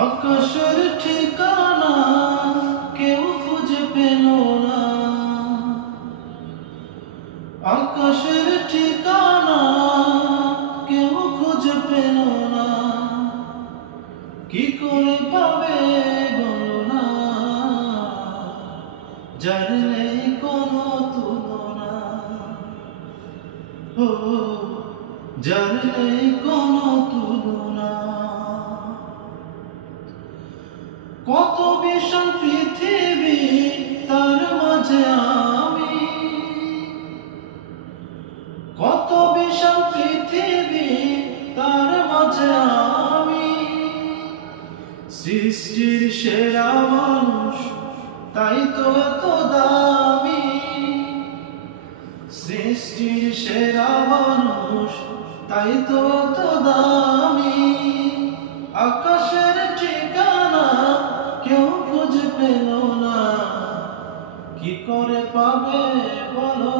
আকাশের ঠিকানা কেউ খুঁজে পেল না, আকাশের ঠিকানা কেউ খুঁজে পেল না। কি করে পাবে বলো না, যার নেই কোনো তুলনা। ও যার নেই কোনো তুলনা। কত বিশাল পৃথিবী, তার মাঝে আমি। কত বিশাল পৃথিবী, তার মাঝে আমি। সৃষ্টির সেরা মানুষ, তাই তো এত দামি। সৃষ্টির সেরা মানুষ, তাই তো এত দামি। আকাশের ঠিকানা কেউ খুঁজে পেল না, কি করে পাবে বলো।